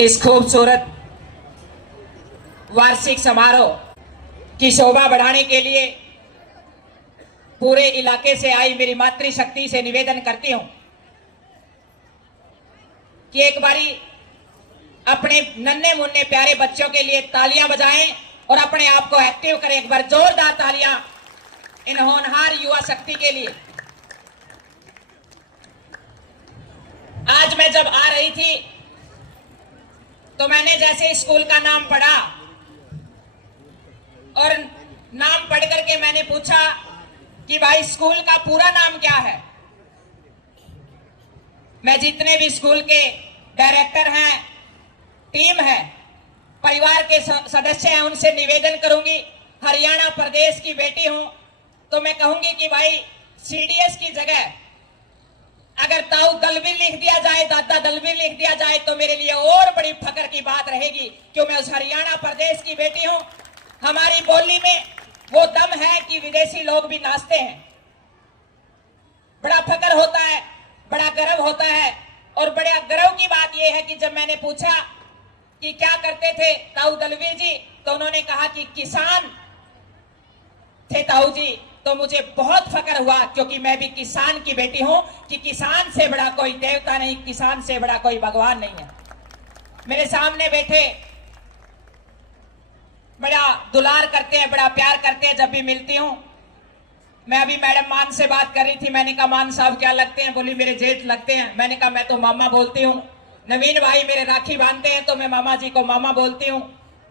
इस खूबसूरत वार्षिक समारोह की शोभा बढ़ाने के लिए पूरे इलाके से आई मेरी मातृशक्ति से निवेदन करती हूं कि एक बारी अपने नन्हे मुन्ने प्यारे बच्चों के लिए तालियां बजाएं और अपने आप को एक्टिव करें। एक बार जोरदार तालियां इन होनहार युवा शक्ति के लिए। आज मैं जब आ रही थी तो मैंने जैसे स्कूल का नाम पढ़ा और नाम पढ़ करके मैंने पूछा कि भाई स्कूल का पूरा नाम क्या है। मैं जितने भी स्कूल के डायरेक्टर हैं, टीम है, परिवार के सदस्य हैं, उनसे निवेदन करूंगी, हरियाणा प्रदेश की बेटी हूं तो मैं कहूंगी कि भाई सीडीएस की जगह अगर ताऊ दलवीर लिख दिया जाए, दादा दलवीर लिख दिया जाए तो मेरे लिए और बड़ी फख्र की बात रहेगी, क्योंकि मैं उस हरियाणा प्रदेश की बेटी हूं। हमारी बोली में वो दम है कि विदेशी लोग भी नाचते हैं। बड़ा फख्र होता है, बड़ा गर्व होता है। और बड़ा गर्व की बात यह है कि जब मैंने पूछा कि क्या करते थे ताऊ दलवीर जी, तो उन्होंने कहा कि किसान थे ताऊ जी। तो मुझे बहुत फख्र हुआ, क्योंकि मैं भी किसान की बेटी हूं कि किसान से बड़ा कोई देवता नहीं, किसान से बड़ा कोई भगवान नहीं है। मेरे सामने बैठे बड़ा दुलार करते हैं, बड़ा प्यार करते हैं जब भी मिलती हूं। मैं अभी मैडम मान से बात कर रही थी, मैंने कहा मान साहब क्या लगते हैं? बोली मेरे जेठ लगते हैं। मैंने कहा मैं तो मामा बोलती हूँ। नवीन भाई मेरे राखी बांधते हैं तो मैं मामा जी को मामा बोलती हूँ।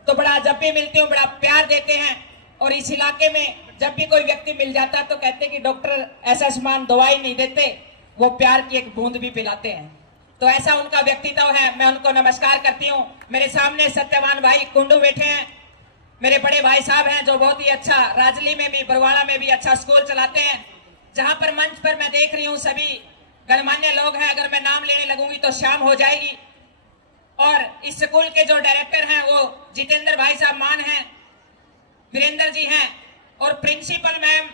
तो बड़ा जब भी मिलती हूँ बड़ा प्यार देते हैं। और इस इलाके में जब भी कोई व्यक्ति मिल जाता है तो कहते हैं कि डॉक्टर ऐसा सामान दवाई नहीं देते, वो प्यार की एक बूंद भी पिलाते हैं। तो ऐसा उनका व्यक्तित्व है, मैं उनको नमस्कार करती हूँ। मेरे सामने सत्यवान भाई कुंडू बैठे हैं, मेरे बड़े भाई साहब हैं जो बहुत ही अच्छा राजली में भी, बरवाड़ा में भी अच्छा स्कूल चलाते हैं। जहां पर मंच पर मैं देख रही हूँ सभी गणमान्य लोग हैं, अगर मैं नाम लेने लगूंगी तो शाम हो जाएगी। और इस स्कूल के जो डायरेक्टर हैं वो जितेंद्र भाई साहब मान हैं, वीरेंद्र जी हैं, और प्रिंसिपल मैम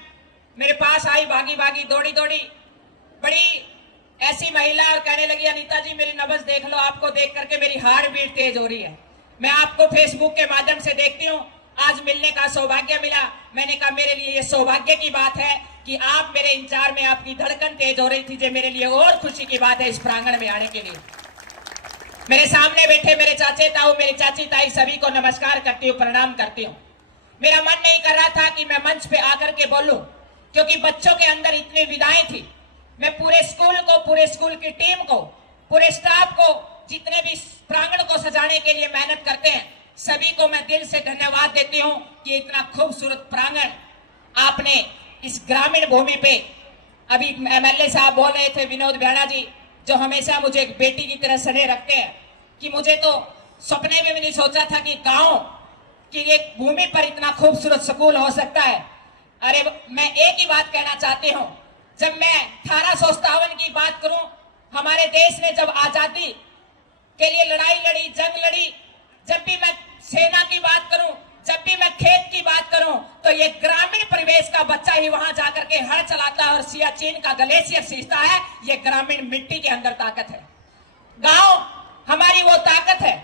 मेरे पास आई भागी भागी दौड़ी दौड़ी, बड़ी ऐसी महिला, और कहने लगी अनीता जी मेरी नब्ज देख लो, आपको देख करके मेरी हार्ट बीट तेज हो रही है। मैं आपको फेसबुक के माध्यम से देखती हूँ, आज मिलने का सौभाग्य मिला। मैंने कहा मेरे लिए ये सौभाग्य की बात है कि आप मेरे इंतजार में, आपकी धड़कन तेज हो रही थी, जो मेरे लिए और खुशी की बात है इस प्रांगण में आने के लिए। मेरे सामने बैठे मेरे चाचे ताऊ, मेरी चाची ताई, सभी को नमस्कार करती हूँ, प्रणाम करती हूँ। मेरा मन नहीं कर रहा था कि मैं मंच पे आकर के बोलूं, क्योंकि बच्चों के अंदर इतनी विदाएं थी। मैं पूरे स्कूल को, पूरे स्कूल की टीम को, पूरे स्टाफ को, जितने भी प्रांगण को सजाने के लिए मेहनत करते हैं, सभी को मैं दिल से धन्यवाद देती हूं कि इतना खूबसूरत प्रांगण आपने इस ग्रामीण भूमि पे। अभी एमएलए साहब बोल रहे थे, विनोद बेड़ा जी, जो हमेशा मुझे एक बेटी की तरह सने रखते हैं, कि मुझे तो सपने में भी नहीं सोचा था कि गांव कि एक भूमि पर इतना खूबसूरत स्कूल हो सकता है। अरे मैं एक ही बात कहना चाहती हूँ, जब मैं 1857 की बात करूं, हमारे देश ने जब आजादी के लिए लड़ाई लड़ी, जंग लड़ी, जब भी मैं सेना की बात करूं, जब भी मैं खेत की बात करूं, तो ये ग्रामीण परिवेश का बच्चा ही वहां जाकर के हल चलाता है और सियाचिन का ग्लेशियर सींचता है। ये ग्रामीण मिट्टी के अंदर ताकत है, गांव हमारी वो ताकत है।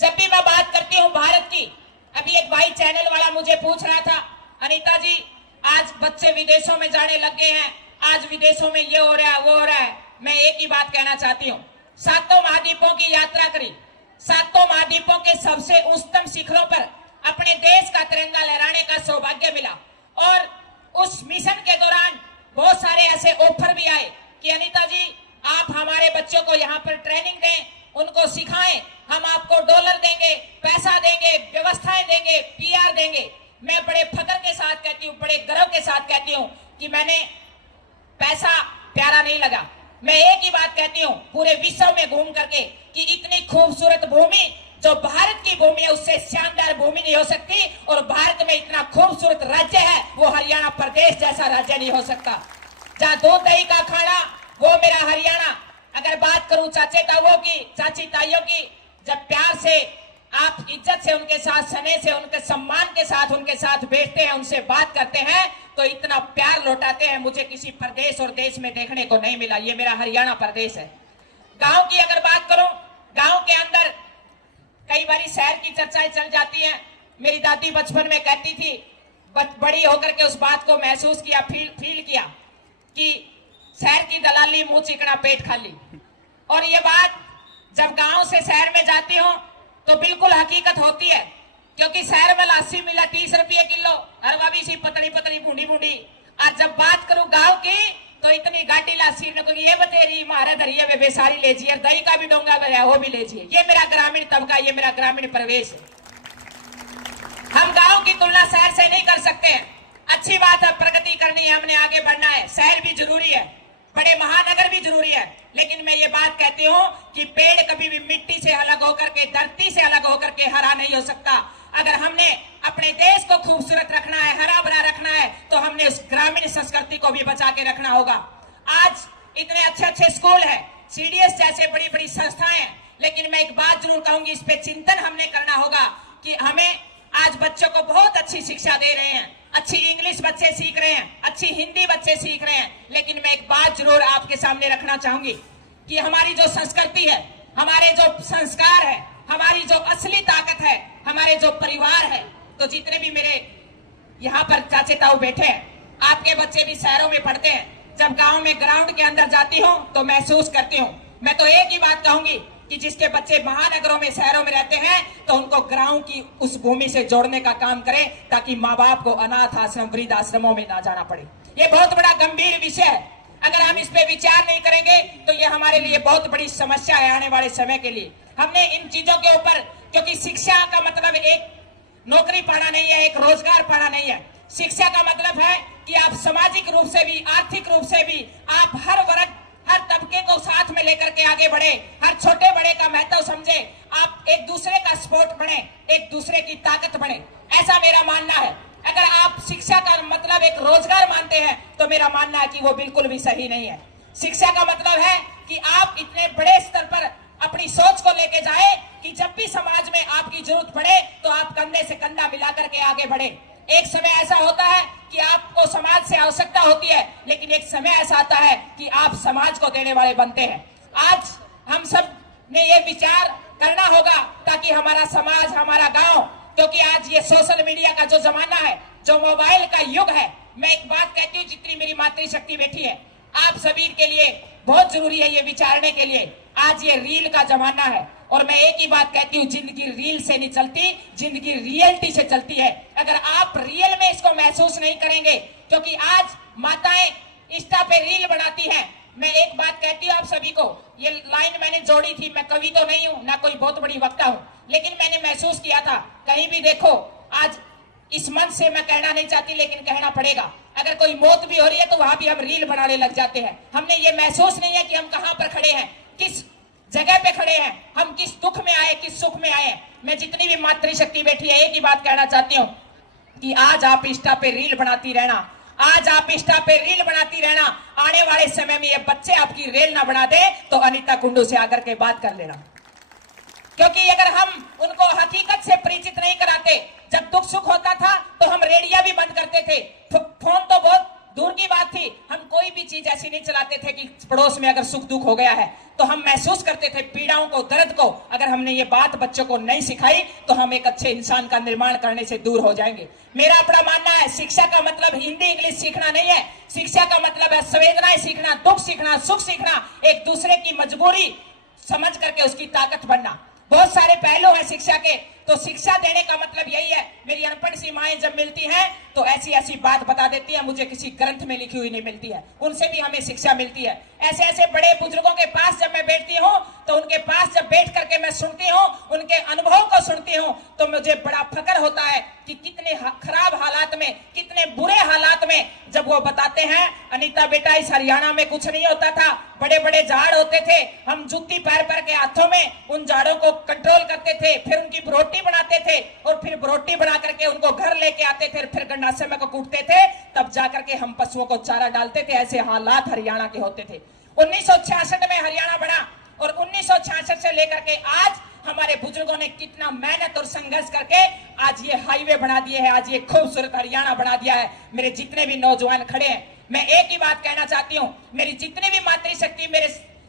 जब भी मैं बात करती हूँ भारत की, अभी एक भाई चैनल वाला मुझे पूछ रहा था, अनीता जी आज बच्चे विदेशों में जाने लग गए हैं, आज विदेशों में ये हो रहा है, वो हो रहा है। मैं एक ही बात कहना चाहती हूँ, सातों महाद्वीपों की यात्रा करी, सातों महाद्वीपों के सबसे उच्चतम शिखरों पर अपने देश का तिरंगा लहराने का सौभाग्य मिला। और उस मिशन के दौरान बहुत सारे ऐसे ऑफर भी आए कि अनीता जी आप हमारे बच्चों को यहाँ पर ट्रेनिंग दें, उनको सिखाएं, हम आपको डॉलर देंगे, पैसा देंगे, व्यवस्थाएं देंगे, पीआर देंगे। मैं बड़े फख्र के साथ कहती हूँ, बड़े गर्व के साथ कहती हूँ कि मैंने पैसा प्यारा नहीं लगा। मैं एक ही बात कहती हूँ पूरे विश्व में घूम करके कि इतनी खूबसूरत भूमि जो भारत की भूमि है, उससे शानदार भूमि नहीं हो सकती। और भारत में इतना खूबसूरत राज्य है, वो हरियाणा प्रदेश जैसा राज्य नहीं हो सकता। जहाँ दूध दही का खाना, वो मेरा हरियाणा। अगर बात करूं चाचे ताऊओं की, चाची ताइयों की, जब प्यार से आप इज्जत से उनके साथ, स्नेह से, उनके सम्मान के साथ उनके साथ बैठते हैं, उनसे बात करते हैं, तो इतना प्यार लौटाते हैं, मुझे किसी प्रदेश और देश में देखने को नहीं मिला। ये मेरा हरियाणा प्रदेश है। गांव की अगर बात करूं, गांव के अंदर शहर की चर्चाएं चल जाती हैं। मेरी दादी बचपन में कहती थी, बड़ी होकर के उस बात को महसूस किया, फील किया कि शहर की दलाली मुंह चिकना पेट खाली। और ये बात जब गांव से शहर में जाती हूँ तो बिल्कुल हकीकत होती है, क्योंकि शहर में लासी मिला 30 रुपये किलो, अरवा सी पतली पतली बूंदी बूंदी। और जब बात करूं गांव की तो इतनी गाटी लासी न कोई ये बतेरी मारे धरिए वे बेसारी ले जिए, दही का भी डोंगा बजाया वो भी ले जिए। ये मेरा ग्रामीण तबका, ये मेरा ग्रामीण प्रवेश है। हम गांव की तुलना शहर से नहीं कर सकते। अच्छी बात है, प्रगति करनी है, हमने आगे बढ़ना है, शहर भी जरूरी है, बड़े महानगर भी जरूरी है। लेकिन मैं ये बात कहती हूँ कि पेड़ कभी भी मिट्टी से अलग होकर के, धरती से अलग होकर के हरा नहीं हो सकता। अगर हमने अपने देश को खूबसूरत रखना है, हरा भरा रखना है, तो हमने उस ग्रामीण संस्कृति को भी बचा के रखना होगा। आज इतने अच्छे अच्छे स्कूल है, सीडीएस जैसे बड़ी बड़ी संस्थाएं हैं, लेकिन मैं एक बात जरूर कहूंगी, इस पे चिंतन हमने करना होगा कि हमें आज बच्चों को बहुत अच्छी शिक्षा दे रहे हैं, अच्छी इंग्लिश बच्चे सीख रहे हैं, अच्छी हिंदी बच्चे सीख रहे हैं, लेकिन मैं एक बात जरूर आपके सामने रखना चाहूंगी कि हमारी जो संस्कृति है, हमारे जो संस्कार है, हमारी जो असली ताकत है, हमारे जो परिवार है। तो जितने भी मेरे यहाँ पर चाचे ताऊ बैठे हैं, आपके बच्चे भी शहरों में पढ़ते हैं, जब गांव में ग्राउंड के अंदर जाती हूँ तो महसूस करती हूँ। मैं तो एक ही बात कहूंगी कि जिसके बच्चे महानगरों में, शहरों में रहते हैं, तो उनको ग्राउंड की उस भूमि से जोड़ने का काम करें, ताकि माँ बाप को अनाथ आश्रम, वृद्ध आश्रमों में ना जाना पड़े। ये बहुत बड़ा गंभीर विषय है। अगर हम इस पे विचार नहीं करेंगे तो ये हमारे लिए बहुत बड़ी समस्या है आने वाले समय के लिए। हमने इन चीजों के ऊपर, क्योंकि शिक्षा का मतलब एक नौकरी पाना नहीं है, एक रोजगार पाना नहीं है। शिक्षा का मतलब है कि आप सामाजिक रूप से भी, आर्थिक रूप से भी, आप हर वर्ग, हर तबके को साथ में लेकर के आगे बढ़े, हर छोटे बड़े का महत्व समझे, आप एक दूसरे का सपोर्ट बने, एक दूसरे की ताकत बने, ऐसा मेरा मानना है। अगर आप शिक्षा का मतलब एक रोजगार मानते हैं तो मेरा मानना है कि वो बिल्कुल भी सही नहीं है। शिक्षा का मतलब है कि आप इतने बड़े स्तर पर अपनी सोच को लेके जाए कि जब भी समाज में आपकी जरूरत पड़े तो आप कंधे से कंधा मिलाकर के आगे बढ़े। एक समय ऐसा होता है कि आपको समाज से आवश्यकता होती है, लेकिन एक समय ऐसा आता है कि आप समाज को देने वाले बनते हैं। आज हम सब ने ये विचार करना होगा ताकि हमारा समाज, हमारा गांव, क्योंकि आज ये सोशल मीडिया का जो जमाना है, जो मोबाइल का युग है, मैं एक बात कहती हूँ, जितनी मेरी मातृशक्ति बैठी है, आप सभी के लिए बहुत जरूरी है ये विचारने के लिए। आज ये रील का जमाना है और मैं एक ही बात कहती हूँ, जिंदगी रील से नहीं चलती, जिंदगी रियलिटी से चलती है। अगर आप रियल में इसको महसूस नहीं करेंगे, क्योंकि आज माताएं इंस्टा पे रील बनाती हैं। मैं एक बात कहती हूँ आप सभी को, ये लाइन मैंने जोड़ी थी, मैं कवि तो नहीं हूँ, ना कोई बहुत बड़ी वक्ता हूँ, लेकिन मैंने महसूस किया था, कहीं भी देखो, आज इस मंच से मैं कहना नहीं चाहती लेकिन कहना पड़ेगा, अगर कोई मौत भी हो रही है तो वहां भी हम रील बनाने लग जाते हैं। हमने ये महसूस नहीं है कि हम कहां पर खड़े हैं, किस जगह पे खड़े हैं, हम किस दुख में आए, किस सुख में आए। मैं जितनी भी मातृशक्ति बैठी है, एक ही बात कहना चाहती हूँ कि आज आप इंस्टा पे रील बनाती रहना, आज आप इंस्टा पे रील बनाती रहना, आने वाले समय में ये बच्चे आपकी रील ना बना दे तो अनीता कुंडू से आकर के बात कर लेना। क्योंकि अगर हम उनको हकीकत से परिचित नहीं कराते, जब दुख सुख होता था तो हम रेडियो भी बंद करते थे, फोन तो बहुत दूर की बात थी, हम कोई भी चीज ऐसी नहीं चलाते थे कि पड़ोस में अगर सुख दुख हो गया है तो हम महसूस करते थे पीड़ाओं को, दर्द को। अगर हमने ये बात बच्चों को नहीं सिखाई तो हम एक अच्छे इंसान का निर्माण करने से दूर हो जाएंगे। मेरा अपना मानना है, शिक्षा का मतलब हिंदी इंग्लिश सीखना नहीं है, शिक्षा का मतलब है संवेदनाएं सीखना, दुख सीखना, सुख सीखना, एक दूसरे की मजबूरी समझ करके उसकी ताकत बनना। बहुत सारे पहलू हैं शिक्षा के, तो शिक्षा देने का मतलब यही है। मेरी अनपढ़ सी माएं जब मिलती हैं तो ऐसी ऐसी बात बता देती है, मुझे किसी ग्रंथ में लिखी हुई नहीं मिलती है, उनसे भी हमें शिक्षा मिलती है। ऐसे ऐसे बड़े बुजुर्गों के पास जब मैं बैठती हूँ तो उनके पास जब बैठ करके मैं सुनती हूँ, उनके अनुभव को सुनती हूँ, तो मुझे बड़ा फक्र होता है कि कितने खराब हालात में, कितने बुरे हालात में जब वो बताते हैं, अनीता बेटा इस हरियाणा में कुछ नहीं होता था, बड़े बड़े झाड़ होते थे, हम जुत्ती पैर पैर के हाथों में उन झाड़ों को कंट्रोल करते थे, फिर उनकी रोटी बनाते थे और फिर रोटी बना करके उनको घर लेके आते थे, फिर गंडासे में को कूटते थे, तब जाकर के हम पशुओं को चारा डालते थे। ऐसे हालात हरियाणा के होते थे। 1966 में हरियाणा बना और 1966 से लेकर के आज हमारे बुजुर्गों ने कितना मेहनत और संघर्ष करके आज ये हाईवे बना दिए हैं, आज ये खूबसूरत हरियाणा बना दिया है। मेरे जितने भी नौजवान खड़े हैं, मैं एक ही बात कहना चाहती हूँ, मेरी जितनी भी मातृशक्ति मेरे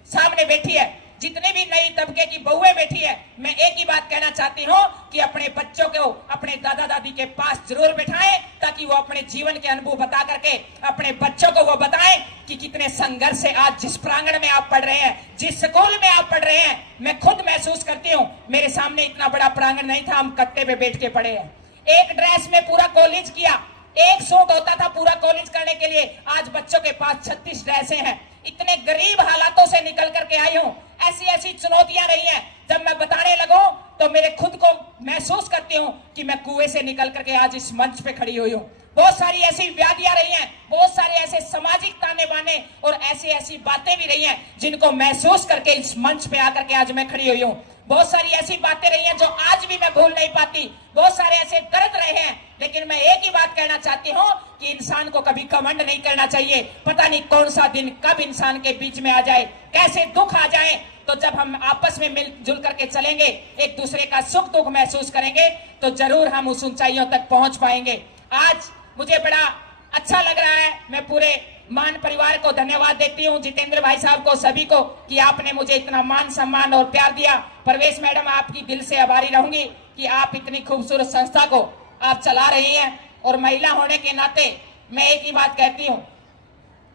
सामने बैठी है, जितने भी नई तबके की बहुएं बैठी है, मैं एक ही बात कहना चाहती हूँ कि अपने बच्चों को अपने दादा दादी के पास जरूर बिठाएं, ताकि वो अपने जीवन के अनुभव बता करके अपने बच्चों को वो बताएं कि कितने संघर्ष से आज जिस प्रांगण में आप पढ़ रहे हैं, जिस स्कूल में आप पढ़ रहे हैं। मैं खुद महसूस करती हूँ, मेरे सामने इतना बड़ा प्रांगण नहीं था, हम कट्टे पे बैठ के पढ़े हैं। एक ड्रेस में पूरा कॉलेज किया, एक सूट होता था पूरा कॉलेज करने के लिए, आज बच्चों के पास 36 ड्रेसें हैं। इतने गरीब हालातों से निकल करके आई हूं, ऐसी ऐसी चुनौतियां रही हैं। जब मैं बताने लगूं तो मेरे खुद को महसूस करती हूं कि मैं कुएं से निकल करके आज इस मंच पे खड़ी हुई हूं। बहुत सारी ऐसी व्याधियां रही हैं, बहुत सारे ऐसे सामाजिक ताने बाने और ऐसी ऐसी बातें भी रही हैं जिनको महसूस करके इस मंच पे आकर के आज मैं खड़ी हुई हूं। बहुत सारी ऐसी बातें रही हैं जो आज भी मैं भूल नहीं पाती, बहुत सारे ऐसे दर्द रहे हैं, लेकिन मैं एक ही बात कहना चाहती हूं कि इंसान को कभी घमंड नहीं करना चाहिए। पता नहीं कौन सा दिन कब इंसान के बीच में आ जाए, कैसे दुख आ जाए, तो जब हम आपस में मिलजुल करके चलेंगे, एक दूसरे का सुख दुख महसूस करेंगे, तो जरूर हम उस ऊंचाइयों तक पहुंच पाएंगे। आज मुझे बड़ा अच्छा लग रहा है, मैं पूरे मान परिवार को धन्यवाद देती हूं, जितेंद्र भाई साहब को, सभी को, कि आपने मुझे इतना मान सम्मान और प्यार दिया। परवेश मैडम, आपकी दिल से आभारी रहूंगी कि आप इतनी खूबसूरत संस्था को आप चला रही हैं। और महिला होने के नाते मैं एक ही बात कहती हूँ,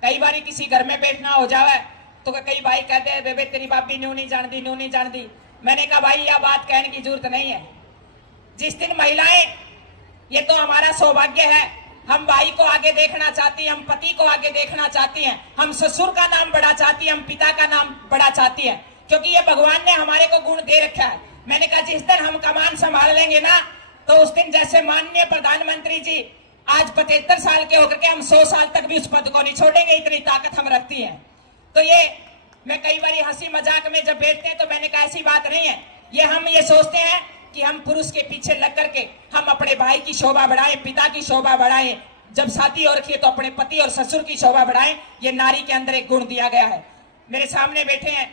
कई बार किसी घर में बैठना हो जावे तो कई भाई कहते हैं बेबे तेरी भाभी न्यू नहीं जानती, न्यू नहीं जानती। मैंने कहा भाई यह बात कहने की जरूरत नहीं है। जिस दिन महिलाएं, ये तो हमारा सौभाग्य है, हम भाई को आगे देखना चाहती हैं, हम पति को आगे देखना चाहती हैं, हम ससुर का नाम बड़ा चाहती हैं, हम पिता का नाम बड़ा चाहती हैं, क्योंकि ये भगवान ने हमारे को गुण दे रखा है। मैंने कहा जिस दिन हम कमान संभाल लेंगे ना, तो उस दिन जैसे माननीय प्रधानमंत्री जी आज 75 साल के होकर के हम 100 साल तक भी उस पद को नहीं छोड़ेंगे, इतनी ताकत हम रखती हैं। तो ये मैं कई बार हंसी मजाक में जब बैठते हैं तो मैंने कहा ऐसी बात नहीं है, ये हम ये सोचते हैं कि हम पुरुष के पीछे लग करके हम अपने भाई की शोभा बढ़ाएं, पिता की शोभा बढ़ाएं, जब शादी हो रखी है तो अपने पति और ससुर की शोभा बढ़ाएं। ये नारी के अंदर एक गुण दिया गया है। मेरे सामने बैठे हैं,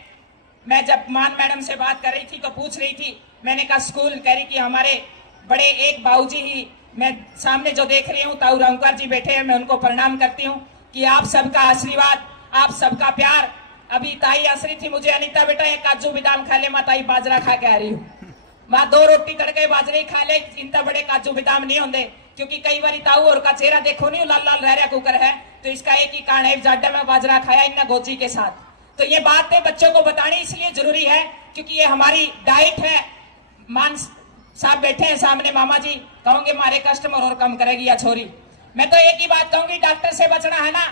मैं जब मान मैडम से बात कर रही थी तो पूछ रही थी, मैंने कहा स्कूल, कह रही कि हमारे बड़े एक बाबूजी ही, मैं सामने जो देख रही हूँ ताऊ रामकर जी बैठे हैं, मैं उनको प्रणाम करती हूँ कि आप सबका आशीर्वाद, आप सबका प्यार। अभी ताई हंस रही थी मुझे, अनिता बेटा ये काजू बादाम खा ले, मैं ताई बाजरा खा के आ रही हूँ, माँ 2 रोटी तड़के बाजरे खा ले, इतना बड़े काजू बादाम नहीं होंगे। क्योंकि कई बार ताऊ और का चेहरा देखो नहीं, लाल लाल रह रहा कुकर है, तो इसका एक ही कारण है, जाडा में बाजरा खाया इन गोची के साथ। तो ये बातें बच्चों को बतानी इसलिए जरूरी है क्योंकि ये हमारी डाइट है। मान साहब बैठे हैं सामने, मामा जी, कहूंगे हमारे कस्टमर और कम करेगी या छोरी। मैं तो एक ही बात कहूंगी, डॉक्टर से बचना है ना,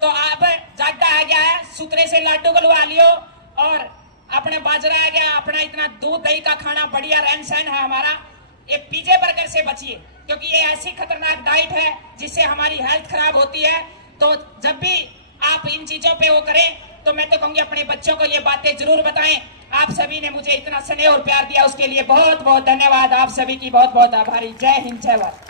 तो आप जाडा आ गया है, सूत्रे से लाडू गलवा लियो, और अपने बाजरा आ गया, अपना इतना दूध दही का खाना, बढ़िया रहन सहन है हमारा, ये पिज्जे बर्गर से बचिए, क्योंकि ये ऐसी खतरनाक डाइट है जिससे हमारी हेल्थ खराब होती है। तो जब भी आप इन चीजों पे वो करें, तो मैं तो कहूंगी अपने बच्चों को ये बातें जरूर बताएं। आप सभी ने मुझे इतना स्नेह और प्यार दिया, उसके लिए बहुत बहुत धन्यवाद। आप सभी की बहुत बहुत आभारी। जय हिंद, जय भारत।